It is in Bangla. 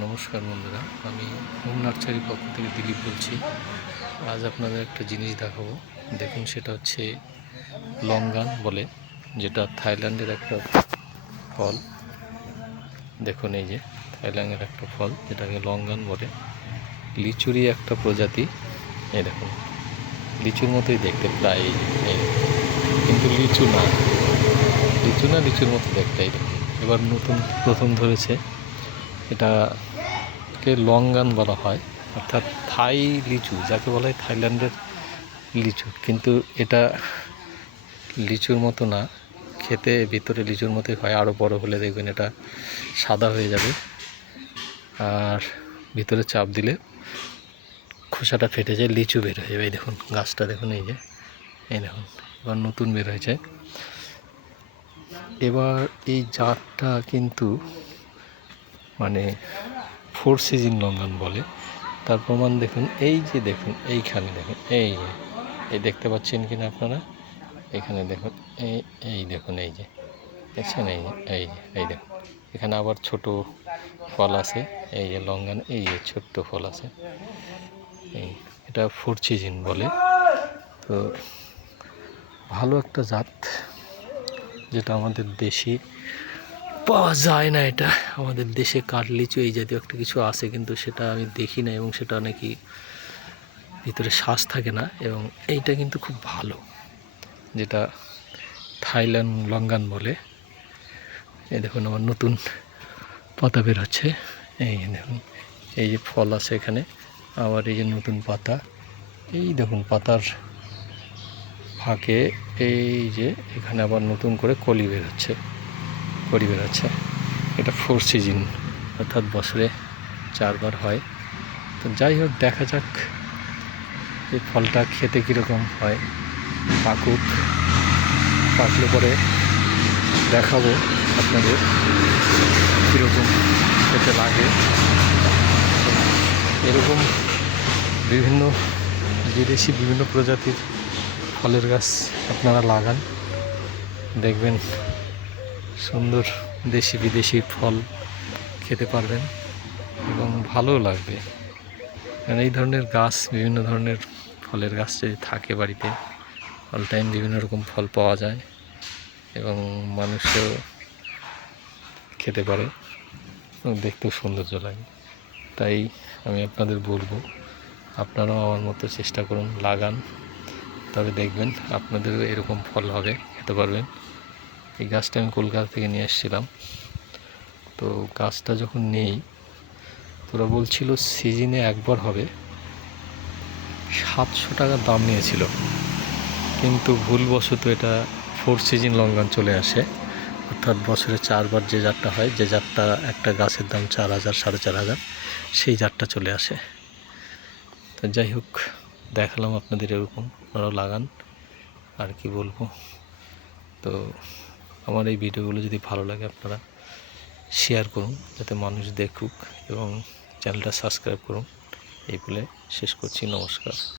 নমস্কার বন্ধুরা, আমি হোম নার্সারির পক্ষ থেকে দিলীপ বলছি। আজ আপনাদের একটা জিনিস দেখাবো। দেখুন, সেটা হচ্ছে লঙ্গান বলে, যেটা থাইল্যান্ডের একটা ফল। দেখুন, এই যে থাইল্যান্ডের একটা ফল যেটাকে লঙ্গান বলে, লিচুরই একটা প্রজাতি। এই দেখুন, লিচুর মতোই দেখতে প্রায়, এই কিন্তু লিচু না, লিচুর মতো দেখতে। এই দেখুন, এবার নতুন প্রথম ধরেছে। এটাকে লঙ্গান বলা হয়, অর্থাৎ থাই লিচু, যাকে বলা হয় থাইল্যান্ডের লিচু। কিন্তু এটা লিচুর মতো না, খেতে ভিতরে লিচুর মতোই হয়। আরও বড় হলে দেখবেন এটা সাদা হয়ে যাবে, আর ভিতরে চাপ দিলে খোসাটা ফেটে যায়, লিচু বের হয়ে যাবে। এই দেখুন গাছটা, দেখুন এই যে, এই দেখুন এবার নতুন বের হয়েছে। এবার এই জাতটা কিন্তু মানে 4 সিজন লঙ্গান বলে। তার প্রমাণ দেখুন, এই যে দেখুন, এইখানে দেখুন, এই দেখতে পাচ্ছেন কিনা আপনারা? এখানে দেখুন, এই দেখুন, এই যে দেখছেন, এই দেখুন, এখানে আবার ছোট ফল আছে। এই যে লঙ্গান, এই যে ছোট্ট ফল আছে। এটা 4 সিজন বলে। তো ভালো একটা জাত, যেটা আমাদের দেশি পাওয়া যায় না। এটা আমাদের দেশে কাঠলিচু এই জাতীয় একটা কিছু আছে, কিন্তু সেটা আমি দেখি না, এবং সেটা নাকি ভিতরে শ্বাস থাকে না। এবং এইটা কিন্তু খুব ভালো, যেটা থাইল্যান্ড লঙ্গান বলে। এই দেখুন, আমার নতুন পাতা বের হচ্ছে। এই দেখুন, এই যে ফল আছে এখানে, আবার এই যে নতুন পাতা। এই দেখুন পাতার ফাঁকে এই যে এখানে আবার নতুন করে কলি বেরোচ্ছে। এটা 4 সিজন, অর্থাৎ বছরে 4 বার হয়। তো যাই হোক, দেখা যাক এই ফলটা খেতে কীরকম হয়। পাকলে পরে দেখাবো আপনাদের কীরকম খেতে লাগে। এরকম বিভিন্ন বিদেশি বিভিন্ন প্রজাতির ফলের গাছ আপনারা লাগান, দেখবেন সুন্দর দেশি বিদেশি ফল খেতে পারবেন এবং ভালোও লাগবে। কারণ এই ধরনের গাছ, বিভিন্ন ধরনের ফলের গাছ যদি থাকে বাড়িতে, অল টাইম বিভিন্ন রকম ফল পাওয়া যায় এবং মানুষও খেতে পারে এবং দেখতেও সৌন্দর্য লাগে। তাই আমি আপনাদের বলবো, আপনারাও আমার মতো চেষ্টা করুন, লাগান, তবে দেখবেন আপনাদেরও এরকম ফল হবে, খেতে পারবেন। এই গাছটা আমি কলকাতা থেকে নিয়ে এসেছিলাম। তো গাছটা যখন নেই, তোরা বলছিল সিজনে একবার হবে, 700 টাকা দাম নিয়েছিল। কিন্তু ভুলবশত এটা 4 সিজন লঙ্গান চলে আসে, অর্থাৎ বছরে 4 বার যে জাতটা হয়, যে জাতটা একটা গাছের দাম 4,000 4,500, সেই জাতটা চলে আসে। তো যাই হোক, দেখালাম আপনাদের, এরকম আপনারাও লাগান। আর কি বলবো। তো আমার এই ভিডিওগুলো যদি ভালো লাগে, আপনারা শেয়ার করুন, যাতে মানুষ দেখুক, এবং চ্যানেলটা সাবস্ক্রাইব করুন। এই বলে শেষ করছি। নমস্কার।